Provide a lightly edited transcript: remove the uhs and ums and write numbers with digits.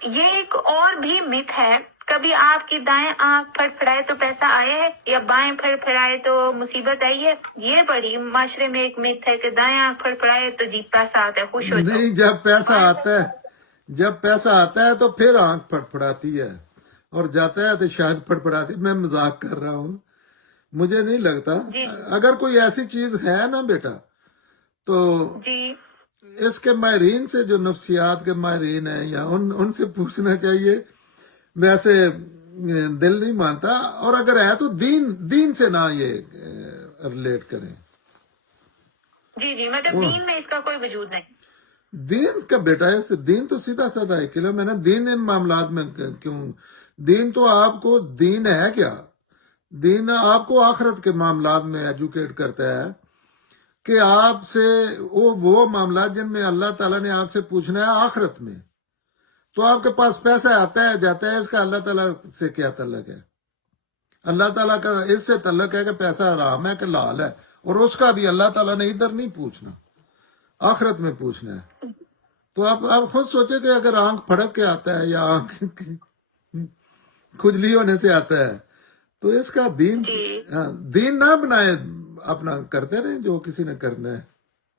یہ ایک اور بھی مت ہے، کبھی آپ کی دائیں آنکھ پھڑپھڑائے تو پیسہ آیا ہے یا بائیں پھڑپھڑائے تو مصیبت آئی ہے؟ یہ بڑی معاشرے میں ایک مت ہے کہ دائیں آنکھ پھڑپھڑائے تو جی پیسہ آتا ہے، خوش ہو جاؤ۔ نہیں، جب پیسہ آتا ہے تو پھر آنکھ پھڑپھڑاتی ہے اور جاتا ہے تو شاید پھڑپھڑاتی۔ میں مذاق کر رہا ہوں، مجھے نہیں لگتا۔ جی اگر کوئی ایسی چیز ہے نا بیٹا تو جی اس کے ماہرین سے، جو نفسیات کے ماہرین ہیں، یا ان سے پوچھنا چاہیے۔ ویسے دل نہیں مانتا، اور اگر ہے تو دین سے نہ یہ ریلیٹ کریں۔ جی جی، مطلب دین میں اس کا کوئی وجود نہیں۔ دین کا بیٹا ہے، دین تو سیدھا سادہ ہے کہ میں نے دین ان معاملات میں کیوں؟ دین تو آپ کو دین ہے کیا؟ دین آپ کو آخرت کے معاملات میں ایجوکیٹ کرتا ہے کہ آپ سے وہ معاملات جن میں اللہ تعالیٰ نے آپ سے پوچھنا ہے آخرت میں۔ تو آپ کے پاس پیسہ آتا ہے جاتا ہے، اس کا اللہ تعالیٰ سے کیا تعلق ہے؟ اللہ تعالیٰ کا اس سے تعلق ہے کہ پیسہ حرام ہے کہ حلال ہے، اور اس کا بھی اللہ تعالیٰ نے ادھر نہیں پوچھنا، آخرت میں پوچھنا ہے۔ تو آپ خود سوچیں کہ اگر آنکھ پھڑک کے آتا ہے یا آنکھ کھجلی ہونے سے آتا ہے تو اس کا دین جی دین نہ بنائے، اپنا کرتے رہیں جو کسی نے کرنا ہے۔